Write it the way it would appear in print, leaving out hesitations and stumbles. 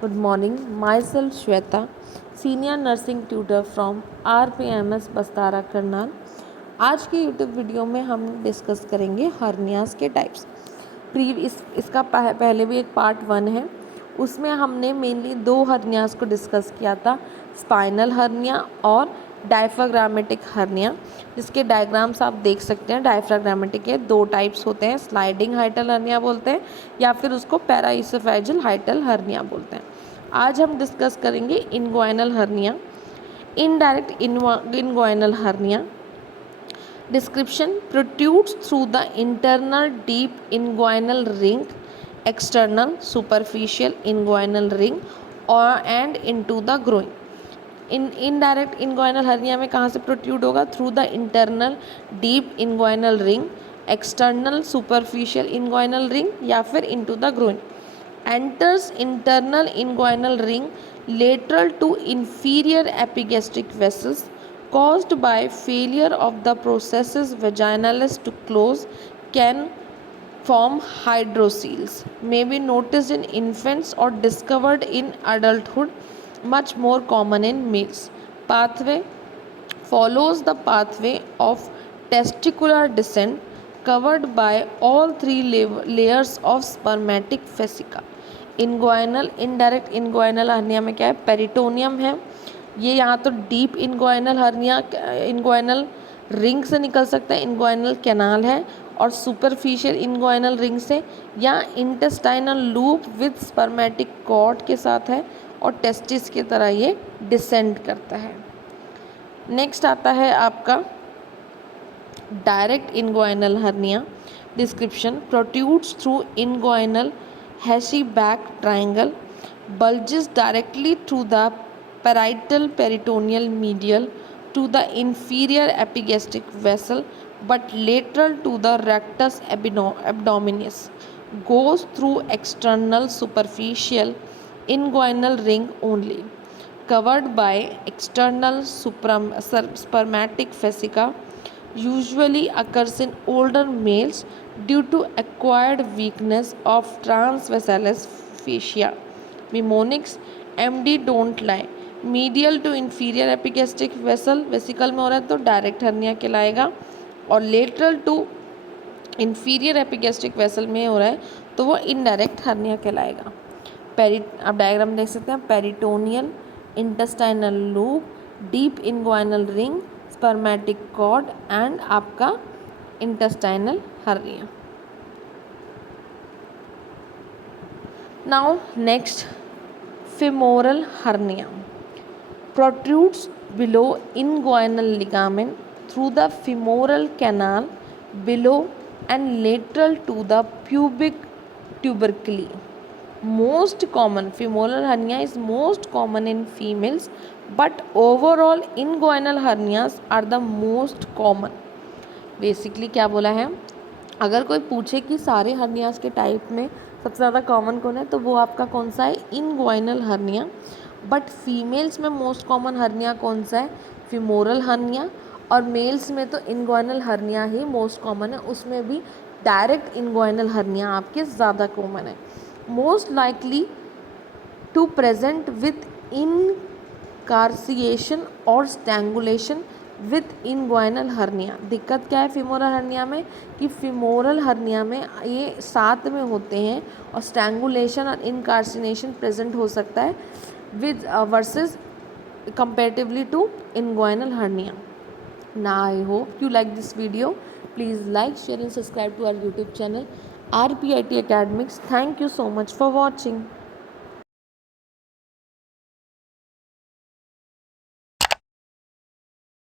Good morning. Myself Shweta, Senior Nursing Tutor from RPMS बस्तारा Karnal. आज के YouTube video में हम डिस्कस करेंगे हर्नियास के टाइप्स। इसका पहले भी एक पार्ट 1 है, उसमें हमने मेनली 2 हर्नियास को डिस्कस किया था, स्पाइनल हर्निया और डायफ्राग्मेटिक हर्निया, जिसके डायग्राम्स आप देख सकते हैं। डायफ्राग्मेटिक के 2 टाइप्स होते हैं, स्लाइडिंग हाइटल हर्निया बोलते हैं या फिर उसको पैराइसोफेजियल हाइटल हर्निया बोलते हैं। आज हम डिस्कस करेंगे inguinal hernia, indirect inguinal hernia. Description: protrudes through the internal deep inguinal ring, external superficial inguinal ring and into the groin. Indirect inguinal hernia में कहाँ से प्रोट्रूड होगा? Through the internal deep inguinal ring, external superficial inguinal ring या फिर into the groin. Enters internal inguinal ring lateral to inferior epigastric vessels caused by failure of the processes vaginalis to close, can form hydrocele, may be noticed in infants or discovered in adulthood, much more common in males. Pathway: follows the pathway of testicular descent covered by all 3 layers of spermatic fascia. Inguinal indirect inguinal hernia में क्या है? Peritoneum है, ये यहाँ तो deep inguinal hernia inguinal ring से निकल सकता है, इनग्वाइनल कैनाल है, और सुपरफिशियल इनग्वाइनल रिंग से या intestinal loop with spermatic cord के साथ है और टेस्टिस की तरह ये डिसेंड करता है. नेक्स्ट आता है आपका direct inguinal hernia. Description: protrudes through inguinal Hashi-back triangle, bulges directly through the parietal peritoneal medial to the inferior epigastric vessel but lateral to the rectus abdominis, goes through external superficial inguinal ring only, covered by external spermatic fascia, usually occurs in older males due to acquired weakness of transversalis fascia. Mnemonics: MD don't lie. Medial to inferior epigastric vessel में हो रहा है तो direct hernia कहलाएगा, और lateral to inferior epigastric vessel में हो रहा है तो वो इनडायरेक्ट हर्निया कहलाएगा. आप डायग्राम देख सकते हैं. Peritoneal, intestinal loop, deep inguinal ring, spermatic cord and आपका intestinal hernia. Now next, femoral hernia. Protrudes below inguinal ligament through the femoral canal below and lateral to the pubic tubercle. Most common, femoral hernia is most common in females, but overall inguinal hernias are the most common. Basically क्या बोला है, अगर कोई पूछे कि सारे hernias के type में सबसे ज़्यादा कॉमन कौन है तो वो आपका कौन सा है? Inguinal hernia. बट फीमेल्स में मोस्ट कॉमन हर्निया कौन सा है? Femoral hernia. और मेल्स में तो इनग्वाइनल हर्निया ही मोस्ट कॉमन है, उसमें भी डायरेक्ट इनग्वाइनल हर्निया आपके ज़्यादा कॉमन है. Most likely to present with incarceration और स्ट्रैंगुलेशन विथ इनग्वाइनल हर्निया. दिक्कत क्या है फिमोरल हर्निया में कि फिमोरल हर्निया में ये साथ में होते हैं और स्ट्रैंगुलेशन और इनकार्सिनेशन प्रेजेंट हो सकता है with versus comparatively to inguinal hernia. Now I hope you like this video. Please like, share and subscribe to our YouTube channel RPIT Academics. Thank you so much for watching.